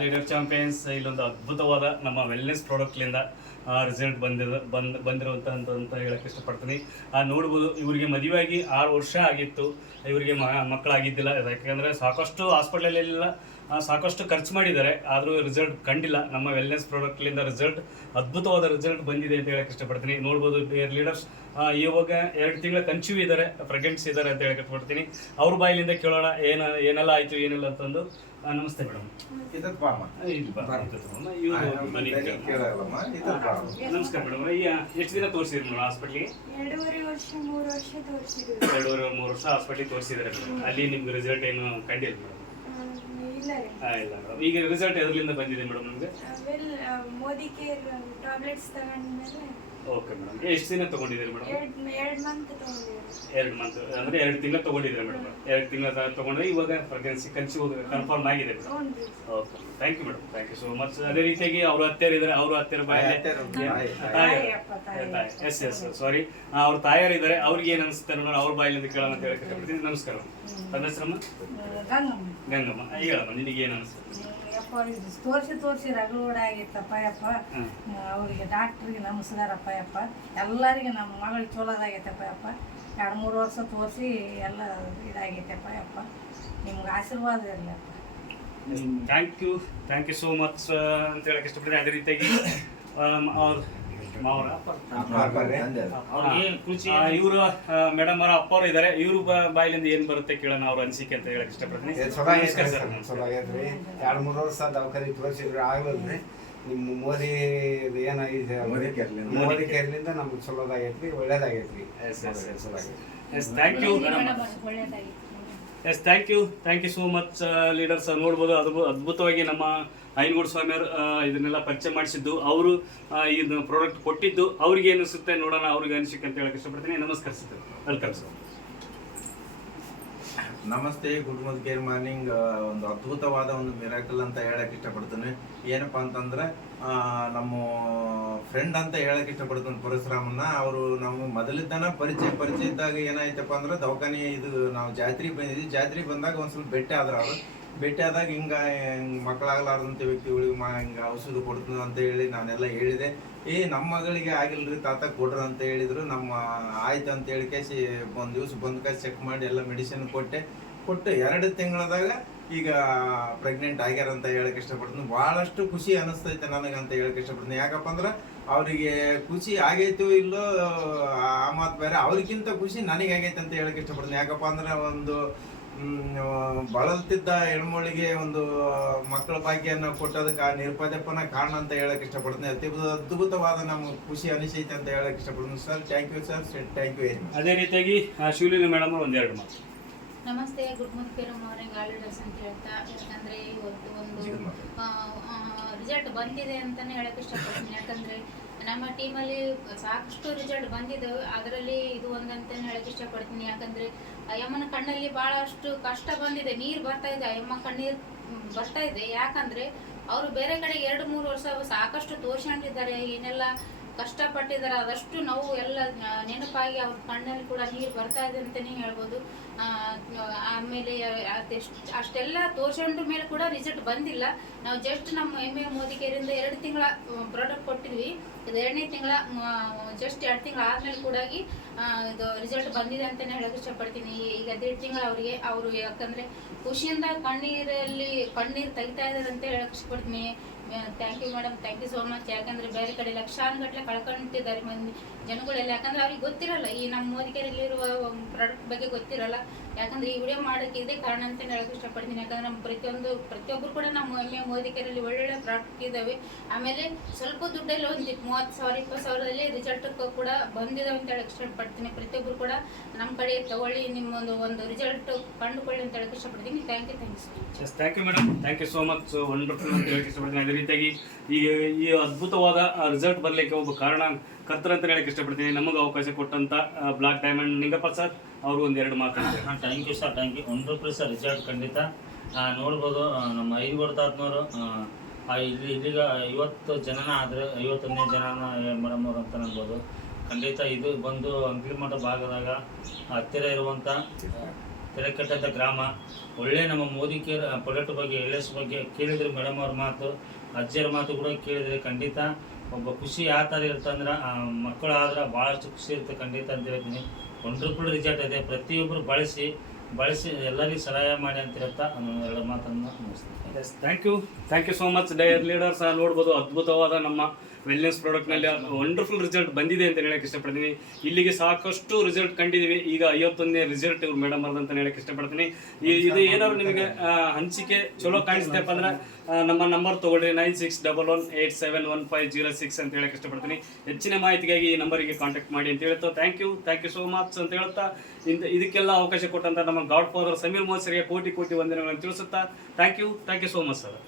Leader champions ಇಲ್ಲೊಂದು ಅದ್ಭುತವಾದ ನಮ್ಮ ವೆಲ್ನೆಸ್ ಪ್ರಾಡಕ್ಟ್ಲಿಂದ ರಿಸಲ್ಟ್ ಬಂದಿರೋ, ಬಂದ್ ಬಂದಿರುವಂಥ ಅಂತ ಅಂತ ಹೇಳಕ್ಕೆ ಇಷ್ಟಪಡ್ತೀನಿ ನೋಡ್ಬೋದು, ಇವರಿಗೆ ಮದುವೆಯಾಗಿ ಆರು ವರ್ಷ ಆಗಿತ್ತು. ಇವರಿಗೆ ಮಕ್ಕಳಾಗಿದ್ದಿಲ್ಲ. ಯಾಕೆಂದರೆ ಸಾಕಷ್ಟು ಹಾಸ್ಪಿಟ್ಲಲ್ಲೆಲ್ಲ ಸಾಕಷ್ಟು ಖರ್ಚು ಮಾಡಿದ್ದಾರೆ. ಆದರೂ ರಿಸಲ್ಟ್ ಕಂಡಿಲ್ಲ. ನಮ್ಮ ವೆಲ್ನೆಸ್ ಪ್ರಾಡಕ್ಟ್ಲಿಂದ ರಿಸಲ್ಟ್ ಅದ್ಭುತವಾದ ರಿಸಲ್ಟ್ ಬಂದಿದೆ ಅಂತ ಹೇಳಕ್ಕೆ ಇಷ್ಟಪಡ್ತೀನಿ. ನೋಡ್ಬೋದು ಡಿಯರ್ ಲೀಡರ್ಸ್ ಇವಾಗ ಎರಡು ತಿಂಗಳ ಕನ್ಸ್ಯೂ ಇದ್ದಾರೆ ಪ್ರೆಗ್ನೆನ್ಸಿ ಇದ್ದಾರೆ ಅಂತ ಹೇಳಕ್ಕೆ ಇಷ್ಟಪಡ್ತೀನಿ. ಅವ್ರ ಬಾಯಿಲಿಂದ ಕೇಳೋಣ, ಏನು, ಏನೆಲ್ಲ ಆಯಿತು, ಏನಿಲ್ಲ ಅಂತಂದು ಆ, ನಮಸ್ತೆ ಮೇಡಮ್. ಇದಕ್ ಬಾಮ್ಮ ಕೇಳಲ್ಲಮ್ಮ ಇದಕ್ ಬಾಮ್ಮ ನಮಸ್ಕಾರ ಮೇಡಮ್. ಈಗ ಎಷ್ಟು ದಿನ ತೋರಿಸಿದ್ರು ಮೇಡಮ್ ಹಾಸ್ಪಿಟ್ಲಿಗೆ? ಎರಡೂವರೆ ವರ್ಷ ಮೂರು ವರ್ಷ ತೋರಿಸಿದ್ರು ಎರಡೂವರೆ ಮೂರು ವರ್ಷ ಹಾಸ್ಪಿಟ್ಲಿಗೆ ತೋರಿಸಿದ್ರೆ ಮೇಡಮ್. ಅಲ್ಲಿ ನಿಮ್ಗೆ ರಿಸಲ್ಟ್ ಏನು ಕಂಡಿಲ್ಲ ಮೇಡಮ್? ಇಲ್ಲ ರೀ. ಇಲ್ಲ ಮೇಡಮ್. ಈಗ ರಿಸಲ್ಟ್ ಎದರಿಂದ ಬಂದಿದೆ ಮೇಡಮ್ ನಿಮಗೆ? ವೆಲ್ ಮೋದಿ ಕೇರ್ ಟ್ಯಾಬ್ಲೆಟ್ಸ್ ತಗೊಂಡ್ಮೇಲೆ ಓಕೆ ಮೇಡಮ್ ಎಷ್ಟು ದಿನ ತೊಗೊಂಡಿದ್ದೀರಿ ಮೇಡಮ್ ಎರಡ್ ಎರಡ್ ಮಂತ್ ತಗೊಂಡಿದ್ರು ಎರಡು ಮಂತ್ ಅಂದರೆ ಎರಡು ತಿಂಗಳ ತೊಗೊಂಡಿದ್ದೀರಿ ಮೇಡಮ್ ಎರಡು ತಿಂಗಳ ತಗೊಂಡ್ರೆ ಇವಾಗ ಪ್ರೆಗ್ನೆನ್ಸಿ ಕನ್ಸಿ ಕನ್ಫರ್ಮ್ ಆಗಿದೆ madam okay thank you madam thank you so much ಅದೇ ರೀತಿಯಾಗಿ ಅವರು ಹತ್ತಿರ ಇದ್ದಾರೆ ಅವರು ಹತ್ತಿರ ಬಾಯಿ ಎಸ್ ಎಸ್ ಸಾರಿ ಅವ್ರ ತಾಯಾರು ಇದ್ದಾರೆ ಅವ್ರಿಗೆ ಏನು ಅನಿಸುತ್ತೆ ನೋಡೋಣ ಅವ್ರ ಬಾಯಿಲಿಂದ ಕೇಳೋಣ ಅಂತ ಹೇಳಕ್ಕೆ ನಮಸ್ಕಾರ ತನ್ನ ಹೆಸರಮ್ಮ? ಗಂಗಮ್ಮ. ಗಂಗಮ್ಮ. ಹೇಳಮ್ಮ ನಿನಗೆ ಏನು ಅನಿಸುತ್ತೆ ಯಪ್ಪ ಇದು ತೋರಿಸಿ ತೋರಿಸಿ ರಗಲೋಡ ಆಗಿತ್ತಪ್ಪ ಯಪ್ಪ. ಅವರಿಗೆ ಡಾಕ್ಟ್ರಿಗೆ ನಮಸ್ಕಾರಪ್ಪ ಯಪ್ಪ ಎಲ್ಲರಿಗೆ ನಮ್ಮ ಮಗಳು ಚಲೋದಾಗೈತಪ್ಪ ಯಪ್ಪ ಎರಡು ಮೂರು ವರ್ಷ ತೋರಿಸಿ ಎಲ್ಲ ಇದಾಗೈತಪ್ಪ ಯಪ್ಪ ನಿಮ್ಗೆ ಆಶೀರ್ವಾದ ಇರಲಪ್ಪ thank you thank you so much ಅಂತ ಹೇಳಕ್ಕೆ ಇಷ್ಟಪಡ್ತೀನಿ. ಅದೇ ರೀತಿಯಾಗಿ ಅವ್ರ ಮಾವರ ಇವರು ಮೇಡಮ್ ಅವರ ಅಪ್ಪವರು ಇದ್ದಾರೆ ಇವರು ಬಾಯಿಲಿಂದ ಏನ್ ಬರುತ್ತೆ ಕೇಳೋಣ ಅವ್ರ ಅನಿಸಿಕೆ ಅಂತ ಹೇಳಕ್ ಇಷ್ಟಪಡ್ತೀನಿ. ಚಲೋ ಆಗೈತ್ರಿ ಎರಡು ಮೂರು ವರ್ಷ ದವಾಖಾನಿ ತೋರಿಸಿದ್ರು ಆಗ್ಲಲ್ರಿ. ನಿಮ್ಮ ಮೋದಿ ಏನಾಗಿದೆ ಮೋದಿ ಕೇರ್ಲಿಂದ. ನಮ್ಗೆ ಚಲೋದಾಗೈತ್ರಿ ಒಳ್ಳೇದಾಗೈತ್ರಿ. Yes thank you yes thank you thank you so much leaders ನೋಡ್ಬೋದು. ಅದು ಅದ್ಭುತವಾಗಿ ನಮ್ಮ ಐನಗೌಡ ಸ್ವಾಮಿಯವರು ಇದನ್ನೆಲ್ಲ ಪರಿಚಯ ಮಾಡಿಸಿದ್ದು, ಅವರು ಇದು ಪ್ರಾಡಕ್ಟ್ ಕೊಟ್ಟಿದ್ದು ಅವ್ರಿಗೆ ಅನಿಸುತ್ತೆ ನೋಡೋಣ, ಅವ್ರಿಗೆ ಅನಿಸಿಕೆ ಅಂತ ಹೇಳಕ್ಕೆ ಇಷ್ಟಪಡ್ತೀನಿ. ನಮಸ್ಕಾರ ಸರ್. ವೆಲ್ಕಮ್ ಸರ್ ನಮಸ್ತೆ, ಗುಡ್ ಮದ್ ಗೇರ್ ಮಾರ್ನಿಂಗ್. ಒಂದು ಅದ್ಭುತವಾದ ಒಂದು ಮಿರಾಕಲ್ ಅಂತ ಹೇಳಕ್ ಇಷ್ಟಪಡ್ತೀನಿ. ಏನಪ್ಪಾ ಅಂತಂದ್ರೆ ನಮ್ಮ ಫ್ರೆಂಡ್ ಅಂತ ಹೇಳಕ್ ಇಷ್ಟಪಡ್ತೀನಿ ಪರಶುರಾಮನ್ನ. ಅವರು ನಮ್ಮ ಮೊದಲಿದ್ದಾನ ಪರಿಚಯ ಪರಿಚಯ ಇದ್ದಾಗ ಏನಾಯ್ತಪ್ಪ ಅಂದ್ರೆ ದವಾಖಾನೆ ಇದು ನಾವು ಜಾತ್ರೆ ಬಂದಿದ್ವಿ. ಜಾತ್ರೆ ಬಂದಾಗ ಒಂದ್ ಸ್ವಲ್ಪ ಬೆಟ್ಟ ಆದ್ರ ಅವರು. ಭೇಟಿ ಆದಾಗ ಹಿಂಗ ಹಿಂಗ್ ಮಕ್ಕಳಾಗ್ಲಾರ್ದಂತ ವ್ಯಕ್ತಿಗಳಿಗೆ ಮಾ, ಹಿಂಗ ಔಷಧ ಕೊಡ್ತೀನಿ ಅಂತ ಹೇಳಿ ನಾನೆಲ್ಲ ಹೇಳಿದೆ. ಏ ನಮ್ಮ ಮಗಳಿಗೆ ಆಗಿಲ್ರಿ ತಾತ ಕೊಡ್ರಿ ಅಂತ ಹೇಳಿದ್ರು. ನಮ್ಮ ಆಯ್ತು ಅಂತ ಹೇಳಿ ಕೇಸಿ ಒಂದು ದಿವ್ಸ ಬಂದ್ ಕಾಸಿ ಚೆಕ್ ಮಾಡಿ ಎಲ್ಲ ಮೆಡಿಸಿನ್ ಕೊಟ್ಟೆ. ಕೊಟ್ಟು ಎರಡು ತಿಂಗಳದಾಗ ಈಗ ಪ್ರೆಗ್ನೆಂಟ್ ಆಗ್ಯಾರ ಅಂತ ಹೇಳಕ್ ಇಷ್ಟಪಡ್ತೀನಿ. ಬಹಳಷ್ಟು ಖುಷಿ ಅನಿಸ್ತೈತೆ ನನಗೆ ಅಂತ ಹೇಳಕ್ ಇಷ್ಟಪಡ್ತೀನಿ. ಯಾಕಪ್ಪ ಅಂದ್ರೆ ಅವರಿಗೆ ಖುಷಿ ಆಗೈತೋ ಇಲ್ಲೋ, ಆ ಮಾತು ಬೇರೆ ಅವ್ರಿಗಿಂತ ಖುಷಿ ನನಗೆ ಆಗೈತೆ ಅಂತ ಹೇಳಕ್ ಇಷ್ಟಪಡ್ತೀನಿ. ಯಾಕಪ್ಪ ಅಂದ್ರೆ ಒಂದು ಬಳಲ್ತಿದ್ದ ಹೆಣ್ಮಳಿಗೆ ಒಂದು ಮಕ್ಕಳ ಭಾಗ್ಯನ ಕೊಟ್ಟದಕ್ಕೆ ಆ ನಿರ್ಪದಪ್ಪನ ಕಾರಣ ಅಂತ ಹೇಳಕ್ ಇಷ್ಟಪಡ್ತೀನಿ. ಅತಿ ಅದ್ಭುತವಾದ ನಮ್ಗೆ ಖುಷಿ ಅನಿಸೈತೆ ಅಂತ ಹೇಳಕ್ ಇಷ್ಟಪಡ್ತೀನಿ. Sir thank you sir thank you ಅದೇ ರೀತಿಯಾಗಿ ಆ, ಶಿವಲೀಲ ಮೇಡಮ್ ಒಂದೆರಡು ಮಾತು. ನಮಸ್ತೆ ಗುಡ್ ಮಾರ್ನಿಂಗ್ ಅವರೇ ಆಲ್ರೆಡರ್ಸ್ ಅಂತ ಹೇಳ್ತಾ ಯಾಕಂದ್ರೆ ಇವತ್ತು ಒಂದು ರಿಸಲ್ಟ್ ಬಂದಿದೆ ಅಂತಲೇ ಹೇಳಕ್ ಇಷ್ಟಪಡ್ತೀನಿ. ಯಾಕಂದ್ರೆ ನಮ್ಮ ಟೀಮಲ್ಲಿ ಸಾಕಷ್ಟು ರಿಸಲ್ಟ್ ಬಂದಿದ್ದಾವೆ ಅದರಲ್ಲಿ ಇದು ಒಂದಂತಾನೆ ಹೇಳಕ್ ಇಷ್ಟಪಡ್ತೀನಿ. ಯಾಕಂದ್ರೆ ಆ ಯಮ್ಮನ ಕಣ್ಣಲ್ಲಿ ಬಹಳಷ್ಟು ಕಷ್ಟ ಬಂದಿದೆ, ನೀರು ಬರ್ತಾ ಇದೆ, ಅಯ್ಯಮ್ಮ ಯಮ್ಮ ಕಣ್ಣೀರು ಬರ್ತಾ ಇದೆ. ಯಾಕಂದ್ರೆ, ಅವರು ಬೇರೆ ಕಡೆ ಎರಡು ಮೂರು ವರ್ಷ ಸಾಕಷ್ಟು ತೋರ್ಸ್ಕೊಂಡಿದ್ದಾರೆ, ಏನೆಲ್ಲ ಕಷ್ಟಪಟ್ಟಿದ್ದಾರೆ ಅದಷ್ಟು ನೋವು ಎಲ್ಲ ನೆನಪಾಗಿ ಅವ್ರ ಕಣ್ಣಲ್ಲಿ ಕೂಡ ನೀರು ಬರ್ತಾ ಇದೆ ಅಂತಾನೆ ಹೇಳ್ಬೋದು. ಆಮೇಲೆ ಅದೆಷ್ಟು, ಅಷ್ಟೆಲ್ಲ ತೋರ್ಸ್ಕೊಂಡ ಮೇಲೆ ಕೂಡ ರಿಸಲ್ಟ್ ಬಂದಿಲ್ಲ. ನಾವು ಜಸ್ಟ್ ನಮ್ಮ ಎಂ ಎ ಮೋದಿ ಕೇರಿಂದ ಎರಡು ತಿಂಗಳ ಪ್ರಾಡಕ್ಟ್ ಕೊಟ್ಟಿದ್ವಿ. ಇದು ಎರಡನೇ ತಿಂಗಳ ಜಸ್ಟ್ ಎರಡು ತಿಂಗಳ ಆದ್ಮೇಲೆ ಕೂಡ ಇದು ರಿಸಲ್ಟ್ ಬಂದಿದೆ ಅಂತಾನೆ ಹೇಳಕ್ ಇಷ್ಟಪಡ್ತೀನಿ. ಈಗ ಹದಿನೆಂಟು ತಿಂಗಳು ಅವರಿಗೆ, ಅವರು ಯಾಕಂದ್ರೆ ಖುಷಿಯಿಂದ ಕಣ್ಣೀರಲ್ಲಿ ಕಣ್ಣೀರು ತೆಗಿತಾ ಇದ್ದಾರೆ ಅಂತ ಹೇಳಕ್ ಇಷ್ಟಪಡ್ತೀನಿ. Thank you madam thank you so much ಯಾಕಂದ್ರೆ ಬೇರೆ ಕಡೆ ಲಕ್ಷಾನುಗಟ್ಟಲೆ ಕಳ್ಕೊಂಡಿದ್ದಾರೆ ಮಂದಿ ಜನಗಳೆಲ್ಲ. ಯಾಕಂದ್ರೆ ಅವ್ರಿಗೆ ಗೊತ್ತಿರಲ್ಲ, ಈ ನಮ್ಮ ಮೋದಿಕೆಯಲ್ಲಿರುವ ಪ್ರಾಡಕ್ಟ್ ಬಗ್ಗೆ ಗೊತ್ತಿರಲ್ಲ. ಯಾಕಂದ್ರೆ ಈ ವಿಡಿಯೋ ಮಾಡೋಕ್ಕೆ ಇದೇ ಕಾರಣ ಅಂತ ಹೇಳಕ್ಕೆ ಇಷ್ಟಪಡ್ತೀನಿ. ಯಾಕಂದ್ರೆ ನಮ್ಮ ಪ್ರತಿಯೊಂದು ಪ್ರತಿಯೊಬ್ಬರು ಕೂಡ ನಮ್ಮ ಎಮ್ಮೆ ಮೋದಿಕೆಯಲ್ಲಿ ಒಳ್ಳೊಳ್ಳೆ ಪ್ರಾಡಕ್ಟ್ ಇದ್ದಾವೆ ಆಮೇಲೆ ಸ್ವಲ್ಪ ದುಡ್ಡಲ್ಲಿ ಒಂದು ಮೂವತ್ತು ಸಾವಿರ, ಇಪ್ಪತ್ತು ಸಾವಿರದಲ್ಲಿ ರಿಸಲ್ಟ್ ಕೂಡ ಬಂದಿದ್ದಾವೆ ಅಂತ ಹೇಳೋಕೆ ಇಷ್ಟಪಡ್ತೀನಿ. ಪ್ರತಿಯೊಬ್ಬರು ಕೂಡ ನಮ್ಮ ಕಡೆ ತಗೊಳ್ಳಿ, ನಿಮ್ಮೊಂದು ಒಂದು ರಿಸಲ್ಟ್ ಕಂಡುಕೊಳ್ಳಿ ಅಂತ ಹೇಳೋಕೆ ಇಷ್ಟಪಡ್ತೀನಿ. Thank you thank you so madam thank you so much wonderful ಅಂತ ಹೇಳಕ್ಕೆ ಇಷ್ಟಪಡ್ತೀನಿ. ರೀತಿಯಾಗಿ ಈಗ ಈ ಅದ್ಭುತವಾದ ರಿಸಲ್ಟ್ ಬರಲಿಕ್ಕೆ ಒಬ್ಬ ಕಾರಣ ಕತ್ರ ಅಂತ ಹೇಳಕ್ಕೆ ಇಷ್ಟಪಡ್ತೀನಿ. ನಮಗೆ ಅವಕಾಶ ಕೊಟ್ಟಂತ ಬ್ಲಾಕ್ ಡೈಮಂಡ್ ನಿಂಗಪ್ಪ ಸರ್ ಅವರು ಒಂದೆರಡು ಮಾತಾಡ್ತಾರೆ ಹಾಂ thank you sir thank you ಒಂದು ಸರ್ ರಿಸಲ್ಟ್ ಖಂಡಿತ. ನೋಡ್ಬೋದು ನಮ್ಮ ಐದು ತಾತ್ನವರು ಇಲ್ಲಿ ಇಲ್ಲಿಗ ಐವತ್ತು ಜನನ ಆದರೆ ಐವತ್ತೊಂದನೇ ಜನನ ಮೇಡಮ್ ಅವರು ಅಂತ ಅನ್ಬೋದು. ಖಂಡಿತ ಇದು ಬಂದು ಅಂಕಿಮಠ ಭಾಗದಾಗ ಹತ್ತಿರ ಇರುವಂಥ ತೆರೆಕಟ್ಟದ ಗ್ರಾಮ. ಒಳ್ಳೆ ನಮ್ಮ ಮೋದಿ ಕೇರ್ ಪ್ರಾಡಕ್ಟ್ ಬಗ್ಗೆ, ಎಲ್ ಎಸ್ ಬಗ್ಗೆ ಕೇಳಿದ್ರೆ ಮೇಡಮ್ ಅವ್ರ ಮಾತು ಅಜ್ಜಿಯರ ಮಾತು ಕೂಡ ಕೇಳಿದ್ರೆ ಖಂಡಿತ. ಒಬ್ಬ ಖುಷಿ ಯಾವ ಥರ ಇರ್ತಂದ್ರೆ ಮಕ್ಕಳು ಆದ್ರೆ ಭಾಳಷ್ಟು ಖುಷಿ ಇರುತ್ತೆ ಖಂಡಿತ ಅಂತ ಹೇಳ್ತೀನಿ. ವಂಡರ್ಫುಲ್ ರಿಸಲ್ಟ್ ಇದೆ ಪ್ರತಿಯೊಬ್ಬರು ಬಳಸಿ ಬಳಸಿ ಎಲ್ಲರಿಗೂ ಸಲಹೆ ಮಾಡಿ ಅಂತ ಹೇಳ್ತಾ ಎರಡು ಮಾತನ್ನು ಮುಗಿಸ್ತೀನಿ. Thank you thank you so much ಡೈರ್ leaders ನೋಡ್ಬೋದು ಅದ್ಭುತವಾದ ನಮ್ಮ ವೆಲ್ನೆಸ್ ಪ್ರಾಡಕ್ಟ್ನಲ್ಲಿ ವಂಡರ್ಫುಲ್ ರಿಸಲ್ಟ್ ಬಂದಿದೆ ಅಂತ ಹೇಳಕ್ಕೆ ಇಷ್ಟಪಡ್ತೀನಿ. ಇಲ್ಲಿಗೆ ಸಾಕಷ್ಟು ರಿಸಲ್ಟ್ ಕಂಡಿದ್ದೀವಿ. ಈಗ ಐವತ್ತೊಂದನೇ ರಿಸಲ್ಟ್ ಇವ್ರು ಮೇಡಮ್ ಅಂತ ಹೇಳಕ್ಕೆ ಇಷ್ಟಪಡ್ತೀನಿ. ಇದು ಏನಾದ್ರು ನಿಮಗೆ ಹಂಚಿಕೆ ಚಲೋ ಕಾಣಿಸ್ತೇಪ್ಪ ಅಂದ್ರೆ ನಮ್ಮ ನಂಬರ್ ತಗೊಳ್ಳಿ. Nine six double one eight seven one five zero six ಅಂತ ಹೇಳಕ್ಕೆ ಇಷ್ಟಪಡ್ತೀನಿ. ಹೆಚ್ಚಿನ ಮಾಹಿತಿಗಾಗಿ ಈ ನಂಬರಿಗೆ ಕಾಂಟ್ಯಾಕ್ಟ್ ಮಾಡಿ ಅಂತ ಹೇಳ್ತಾ thank you thank you so much ಅಂತ ಹೇಳ್ತಾ ಇಂದ ಇದಕ್ಕೆಲ್ಲ ಅವಕಾಶ ಕೊಟ್ಟಂತ ನಮ್ಮ ಗಾಡ್ ಫಾದರ್ ಸಮೀರ್ ಮೋಸರಿಗೆ ಕೋಟಿ ಕೋಟಿ ವಂದನೆಗಳನ್ನು ತಿಳಿಸುತ್ತಾ thank you thank you so much sir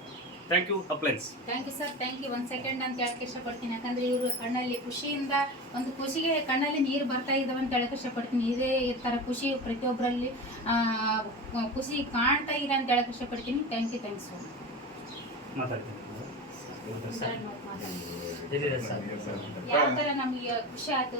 thank you appliances thank you sir thank you ಒಂದು ಸೆಕೆಂಡ್ ನಾನು ಹೇಳಕ್ಕೆ ಇಷ್ಟಪಡ್ತೀನಿ. ಯಾಕಂದ್ರೆ ಇವರು ಕಣ್ಣಲ್ಲಿ ಖುಷಿಯಿಂದ ಒಂದು ಖುಷಿಗೆ ಕಣ್ಣಲ್ಲಿ ನೀರು ಬರ್ತಾ ಇದ್ದಾವೆ ಅಂತ ಹೇಳಕ್ಕೆ ಇಷ್ಟಪಡ್ತೀನಿ. ಇದೇ ಈ ಥರ ಖುಷಿ ಪ್ರತಿಯೊಬ್ಬರಲ್ಲಿ ಖುಷಿ ಕಾಣ್ತಾ ಇದೆ ಅಂತ ಹೇಳಕ್ಕೆ ಇಷ್ಟಪಡ್ತೀನಿ. ಥ್ಯಾಂಕ್ ಯು ಥ್ಯಾಂಕ್ಸ್ ಮಾತಾಡ್ತೀನಿ. ಮಾತಾಡಿ ಇದಿದೆ ಸರ್ ಯಾವ ಥರ ನಮಗೆ ಖುಷಿ ಆಯ್ತು?